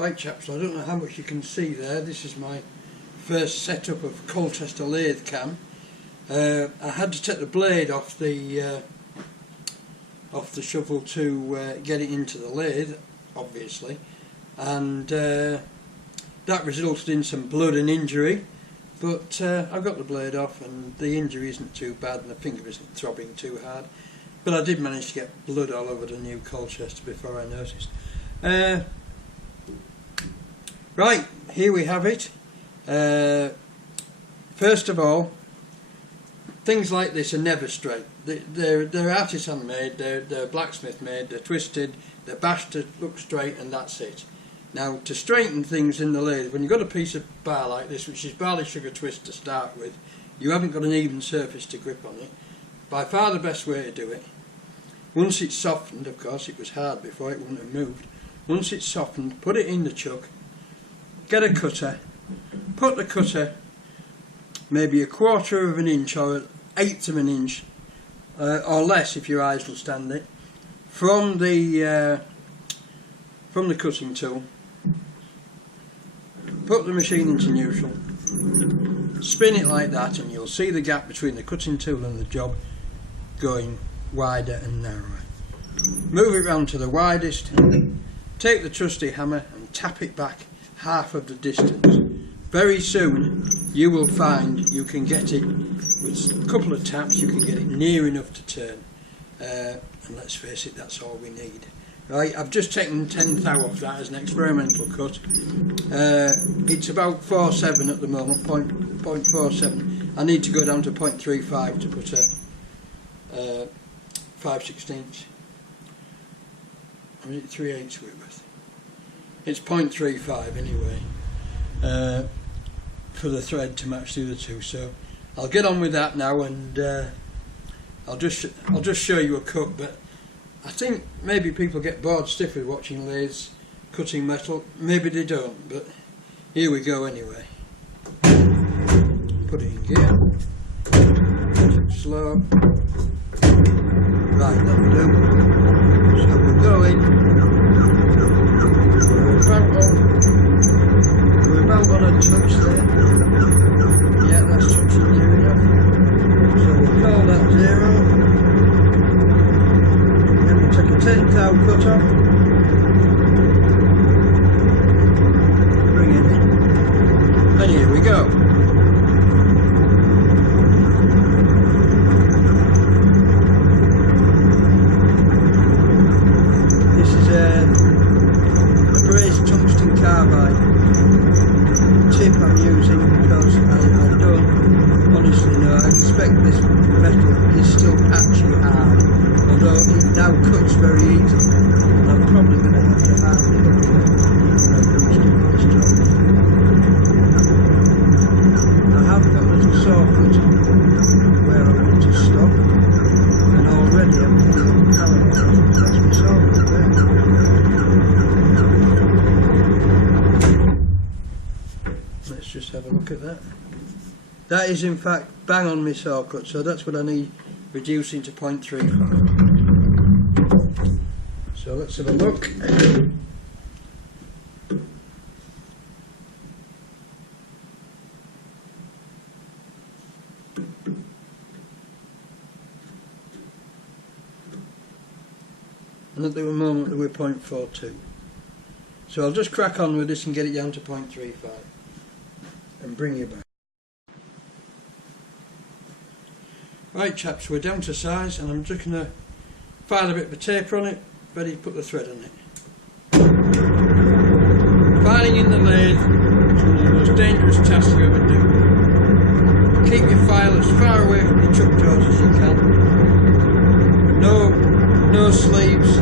Right chaps, I don't know how much you can see there. This is my first setup of Colchester lathe cam. I had to take the blade off the shovel to get it into the lathe, obviously, and that resulted in some blood and injury, but I got the blade off and the injury isn't too bad and the finger isn't throbbing too hard, but I did manage to get blood all over the new Colchester before I noticed. Right, here we have it. First of all, things like this are never straight. They're artisan made, they're blacksmith made, they're twisted, they're bashed to look straight, and that's it. Now, to straighten things in the lathe, when you've got a piece of bar like this, which is barley sugar twist to start with, you haven't got an even surface to grip on it. By far the best way to do it. Once it's softened, of course it was hard before, it wouldn't have moved. Once it's softened, put it in the chuck, get a cutter, put the cutter maybe 1/4 of an inch or 1/8 of an inch, or less if your eyes will stand it, from the cutting tool. Put the machine into neutral, spin it like that, and you'll see the gap between the cutting tool and the job going wider and narrower. Move it round to the widest, take the trusty hammer and tap it back half of the distance. Very soon you will find you can get it, with a couple of taps you can get it near enough to turn, and let's face it, that's all we need. Right, I've just taken 1/10 off that as an experimental cut. It's about 4.7 at the moment, 0.47. I need to go down to 0.35 to put a 5/16. Or is it 3/8 Whitworth? It's 0.35 anyway, for the thread to match the other two. So I'll get on with that now, and I'll just show you a cut. But I think maybe people get bored stiff with watching lathes cutting metal. Maybe they don't, but here we go anyway. Put it in gear. Slow. Right, that'll do. So we're going. We're about on a touch there. Yeah, that's touching near enough. So we'll call that 0. Then we'll take a 1/10 cut off. Bring it in. And here we go. This is a brazed tungsten carbide tip I'm using because I don't honestly know. I expect this metal is still patchy hard, although it now cuts very easily, and I'm probably going to have to harden it up a bit when I finish doing this job. I have got a little socket where I want to stop, and already I'm feeling parallel. That's my socket there. Let's just have a look at that. That is in fact bang on my saw cut, so that's what I need reducing to 0.35. So let's have a look. And at the moment we're 0.42. So I'll just crack on with this and get it down to 0.35 and bring you back. Right chaps, we're down to size, and I'm just going to file a bit of tape on it, ready to put the thread on it. Filing in the lathe is one of the most dangerous tasks you ever do. Keep your file as far away from the chuck jaws as you can. No sleeves.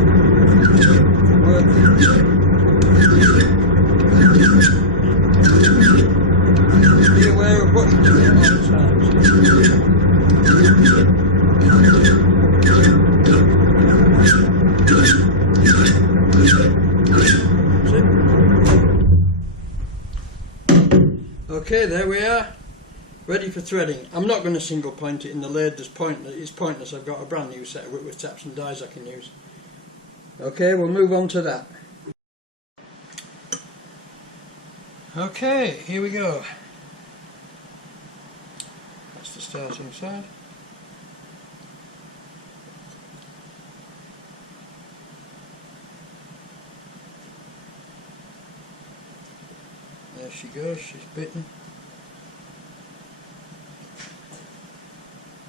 Be aware of what you're doing at all times. Okay, there we are, ready for threading. I'm not going to single point it in the lathe, it's pointless. I've got a brand new set of Whitworth taps and dies I can use. Okay, we'll move on to that. Okay, here we go. That's the starting side. There she goes, she's bitten.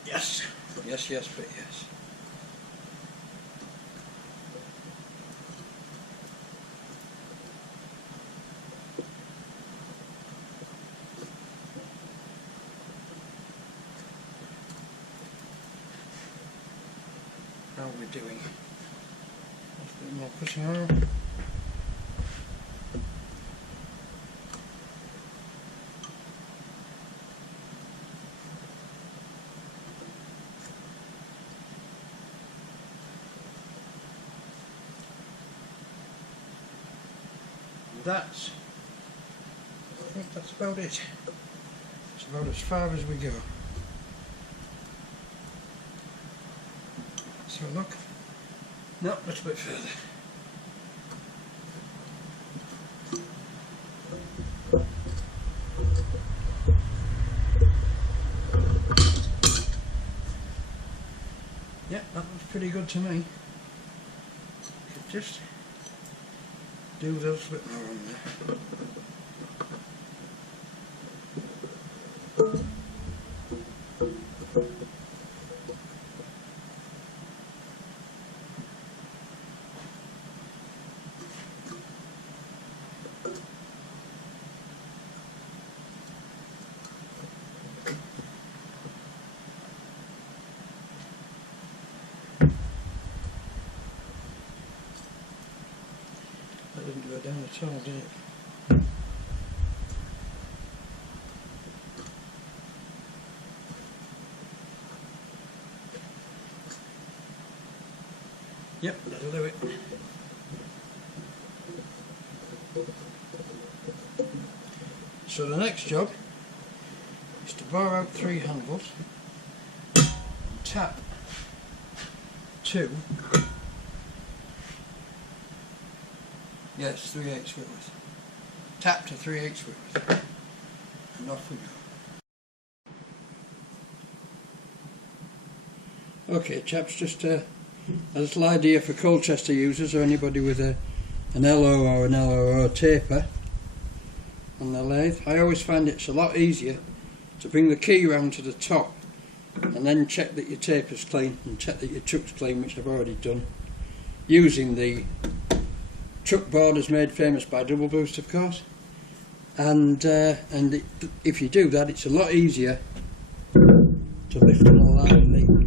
Yes! Yes, yes, but yes. How are we doing? Just a bit more pushing on. That's, I think that's about it. It's about as far as we go. So look, no, a little bit further. Yeah, that looks pretty good to me. Just do a little bit more on there. That didn't go down at all, did it? Yep, that'll do it. So the next job is to bar out 3 handles and tap 2. Yes, 3/8 foot width. Tap to 3/8 foot width. And off we go. Okay chaps, just a little idea for Colchester users or anybody with an LO or an LOO taper on the lathe. I always find it's a lot easier to bring the key round to the top and then check that your taper's clean and check that your chuck's clean, which I've already done, using the chuck borders made famous by Double Boost, of course. And if you do that, it's a lot easier to lift and align the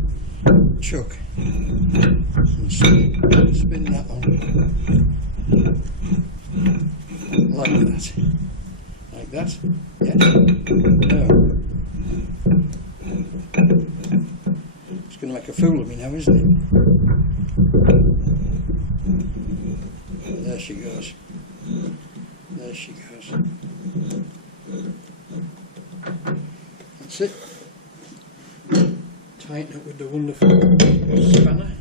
chuck and spin that on like that, yeah. No. It's going to make a fool of me now, isn't it? There she goes. There she goes. That's it. Tighten up with the wonderful spanner.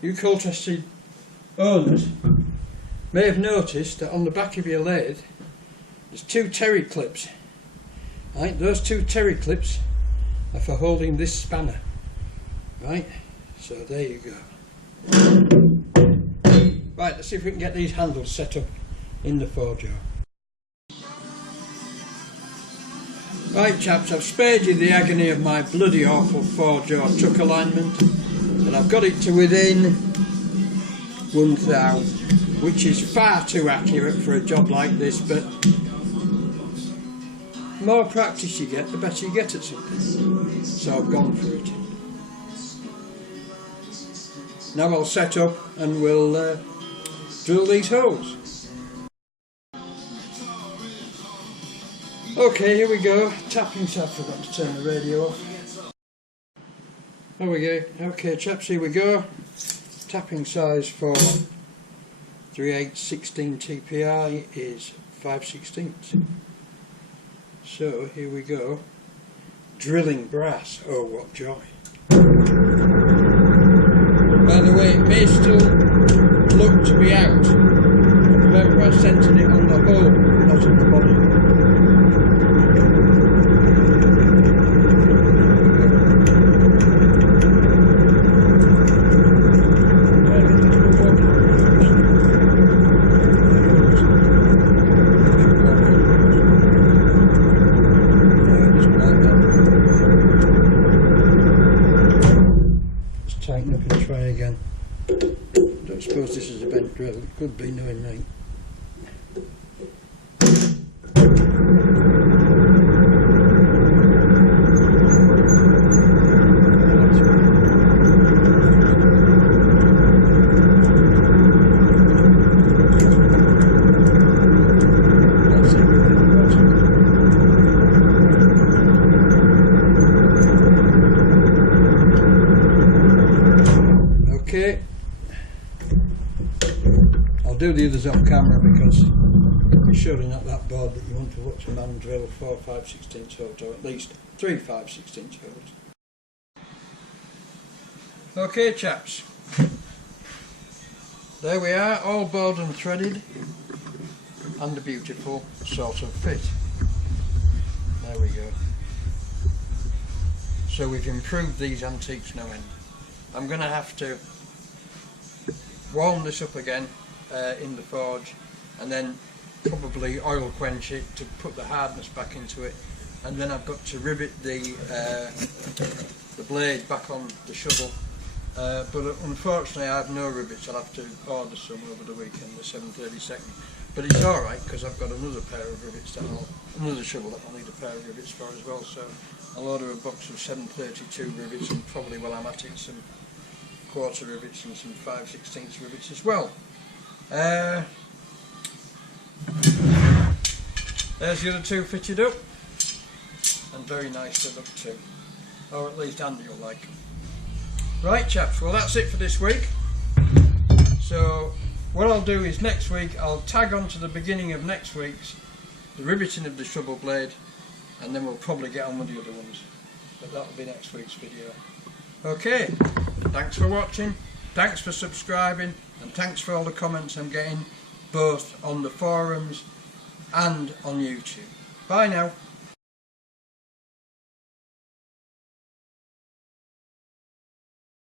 You Colchester owners may have noticed that on the back of your lathe there's 2 terry clips. Right, those 2 terry clips are for holding this spanner. Right, so there you go. Right, let's see if we can get these handles set up in the forge. Right chaps, I've spared you the agony of my bloody awful forge or chuck alignment, and I've got it to within 1 thou, which is far too accurate for a job like this, but the more practice you get, the better you get at something. So I've gone for it. Now I'll set up and we'll drill these holes. Okay, here we go. Tapping, so I forgot to turn the radio off. There we go. Okay chaps, here we go. Tapping size for 3/8 16 TPI is 5/16. So here we go. Drilling brass. Oh, what joy. By the way, it may still look to be out. Remember, I centred it on the hole, not on the body. Tighten up and try again. Don't suppose this is a bent drill. It could be, knowing me. Okay, I'll do the others off camera because it's surely not that bored that you want to watch a man drill 4 5/16 holes, or at least 3 5/16 holes. Okay chaps, there we are, all bored and threaded and a beautiful sort of fit. There we go. So we've improved these antiques no end. I'm going to have to warm this up again in the forge, and then probably oil quench it to put the hardness back into it, and then I've got to rivet the blade back on the shovel, but unfortunately I have no rivets. I'll have to order some over the weekend, the 732nd, but it's alright because I've got another pair of rivets that another shovel that I'll need a pair of rivets for as well, so I'll order a box of 732 rivets, and probably while I'm at it some quarter rivets and some 5/16 rivets as well. There's the other two fitted up, and very nice to look too, or at least Andy will like them. Right chaps, well that's it for this week. So what I'll do is next week I'll tag on to the beginning of next week's the riveting of the shovel blade, and then we'll probably get on with the other ones, but that'll be next week's video. Okay, thanks for watching, thanks for subscribing, and thanks for all the comments I'm getting both on the forums and on YouTube. Bye now.